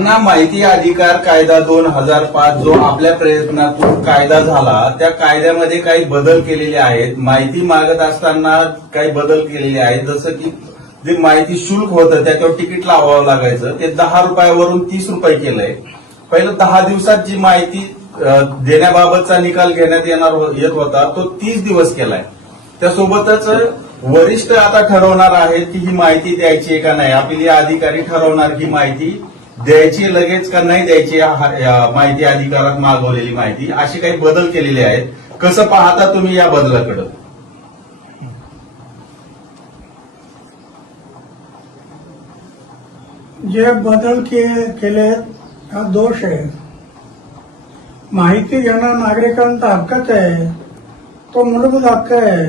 अण्णा, माहिती अधिकार कायदा 2005 जो आपल्या प्रयत्नातून कायदा झाला, त्या कायद्यामध्ये काही बदल केलेले आहेत. माहिती मागत असताना काही बदल केलेले आहेत. जसं की जे माहिती शुल्क होतं त्याच्यावर तिकीट लावावं लागायचं, ते 10 रुपयावरून 30 रुपये केलंय. पहिलं 10 दिवसात जी माहिती देण्याबाबतचा निकाल घेण्यात येत होता तो 30 दिवस केलाय. त्यासोबतच वरिष्ठ आता ठरवणार आहेत की ही माहिती द्यायची आहे का नाही. आपली अधिकारी ठरवणार ही माहिती द्यायची लगेच का नाही द्यायची, माहिती अधिकारात मागवलेली माहिती. असे काही बदल केलेले आहेत. कसं पाहता तुम्ही या बदलाकडे? जे बदल केले हा दोष आहे. माहिती घेणं नागरिकांचा हक्कच आहे, तो मूलभूत हक्क आहे.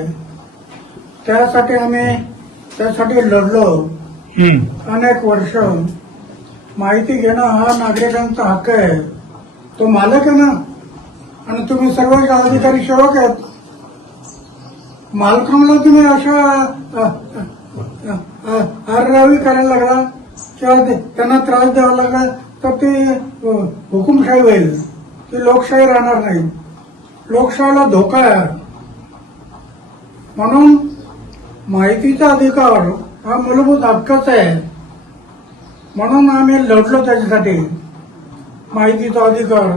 त्यासाठी आम्ही लढलो अनेक वर्ष. माहिती घेणं हा नागरिकांचा हक्क आहे, तो मालक आहे ना. आणि तुम्ही सर्व अधिकारी सेवक आहेत. मालकांना तुम्ही अशा आररावी करायला लागला किंवा त्यांना त्रास द्यावा लागला तर ते हुकुमशाही होईल, ती लोकशाही राहणार नाही. लोकशाहीला धोका आहे. म्हणून माहितीचा अधिकार हा मूलभूत हक्कच आहे. म्हणून आम्ही लढलो त्याच्यासाठी. माहितीचा अधिकार,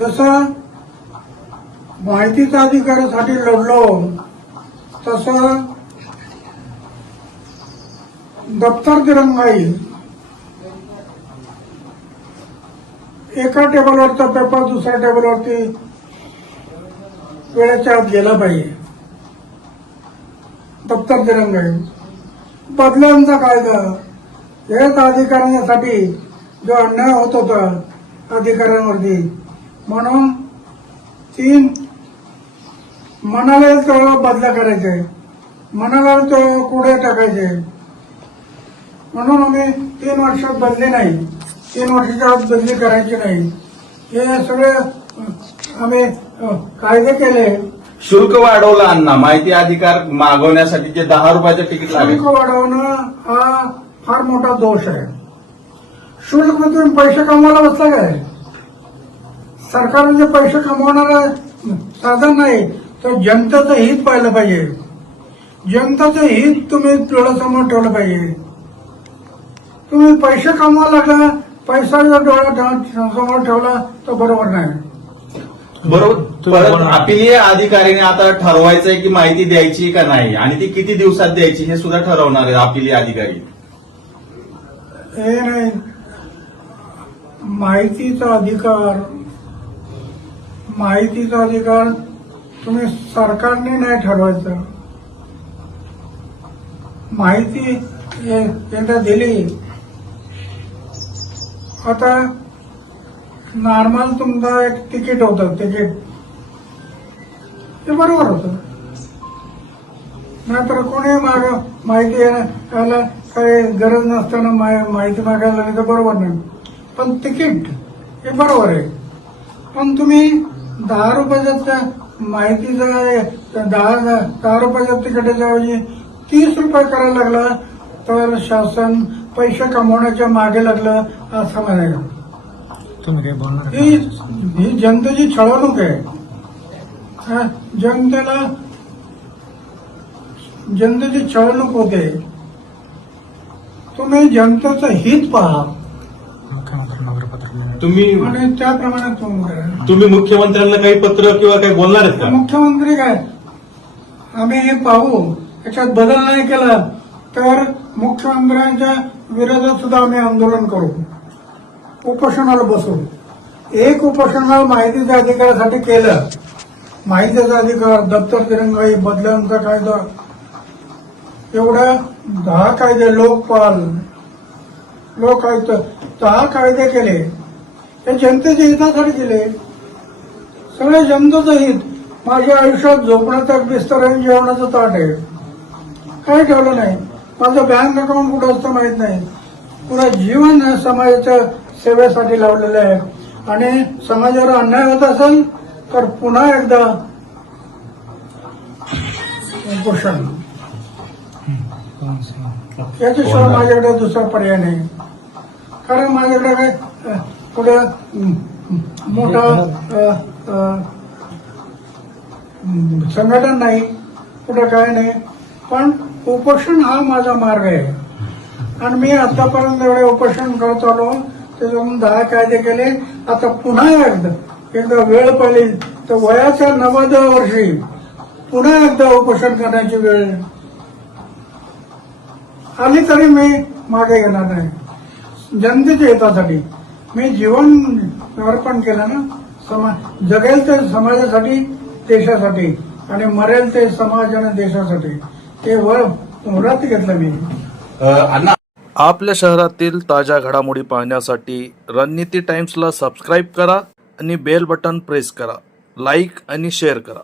जसं माहितीच्या अधिकारासाठी लढलो तसं दप्तर दिरंगाई, एका टेबलवरचा पेपर दुसऱ्या टेबलवरती वेळेच्या आत गेला पाहिजे. दप्तर दिरंगाई, बदल्यांचा कायदा, हेच अधिकाऱ्यांसाठी जो अन्याय होत होता अधिकाऱ्यांवरती, म्हणून 3 मनाला येईल तेवढा बदला करायचे, मनाला येईल तेवढा कुठे टाकायचे. म्हणून आम्ही 3 वर्षात बदली नाही, 3 वर्षाच्या आत बदली करायची नाही. हे सगळे आम्ही कायदे केले. शुल्क वाढवलं अण्णा, माहिती अधिकार मागवण्यासाठी जे 10 रुपयाचं तिकीट लागेल. शुल्क वाढवणं हा फार मोठा दोष आहे. शुल्क मध्ये तुम्ही पैसे कमवायला बसला काय? सरकारने जे पैसे कमवणारं साधन नाही, तर जनतेचं हित पाहिलं पाहिजे. जनतेचं हित तुम्ही डोळ्यासमोर ठेवलं पाहिजे. तुम्ही पैसे कमवायला लागला, पैसा जर डोळ्यासमोर ठेवला तर बरोबर नाही. बरोबर. परत अपीलीय अधिकाऱ्याने आता ठरवायचंय की माहिती द्यायची का नाही आणि ती किती दिवसात द्यायची हे सुद्धा ठरवणार आहे अपीलीय अधिकारी. हे नाही, माहितीचा अधिकार तुम्ही सरकारने नाही ठरवायचं. माहिती एकदा दिली, आता नॉर्मल तुमचं एक तिकीट होतं, तिकीट ते बरोबर होतं. नाहीतर कोणी माहिती यायला काही गरज नसताना माहिती मागायला लागली तर बरोबर नाही. पण तिकीट हे बरोबर आहे. पण तुम्ही 10 रुपयाच्या माहितीचा 10 रुपयाच्या तिकिटाच्या ऐवजी 30 रुपये करायला लागला तर शासन पैसे कमवण्याच्या मागे लागलं असं म्हणायला. तुम्ही काय बोलणार? ही जनतेची छळवणूक आहे. जनतेची छळवणूक होते. तुम्ही जनतेचं हित पहा तुम्ही आणि त्याप्रमाणे तुम्ही मुख्यमंत्र्यांना काही पत्र किंवा काही बोलणार आहेत का? मुख्यमंत्री काय, आम्ही हे पाहू, याच्यात बदल नाही केला तर मुख्यमंत्र्यांच्या विरोधात सुद्धा आम्ही आंदोलन करू, उपोषणाला बसू. एक उपोषणाला माहितीच्या अधिकारासाठी केलं. माहितीचा अधिकार, दप्तर दिरंगाई, बदल्यांचा कायदा, एवढ्या 10 कायदे, लोकपाल, लोकायुक्त, 10 कायदे केले. हे जनतेच्या हितासाठी केले. सगळे जनतेचं हित. माझ्या आयुष्यात झोपण्याचा बिस्तर आणि जेवणाचं ताट आहे, काही ठेवलं नाही. माझं बँक अकाउंट कुठं असतं माहित नाही. पुरा जीवन समाजाच्या सेवेसाठी लावलेलं आहे. आणि समाजावर अन्याय होत असेल तर पुन्हा एकदा उपोषण, याच्याशिवाय माझ्याकडे दुसरा पर्याय नाही. कारण माझ्याकडे काय कुठं मोठा संघटन नाही, कुठं काय नाही. पण उपोषण हा माझा मार्ग आहे आणि मी आतापर्यंत एवढे उपोषण करत आलो. त्याच्यातून 10 कायदे केले. आता पुन्हा एकदा वेळ पडली तर वयाच्या 90 वर्षी पुन्हा एकदा उपोषण करण्याची वेळ आली तरी मी मागे घेणार नाही. जनतेच्या हितासाठी मी जीवन अर्पण केलं ना. जगेल ते समाजासाठी, देशासाठी आणि मरेल ते समाज आणि देशासाठी. ते व्रत घेतलं मी. अण्णा, आपल्या शहरातील ताज्या घडामोडी पाहण्यासाठी रणनीती टाइम्सला सबस्क्राईब करा आणि बेल बटन प्रेस करा. लाईक आणि शेअर करा.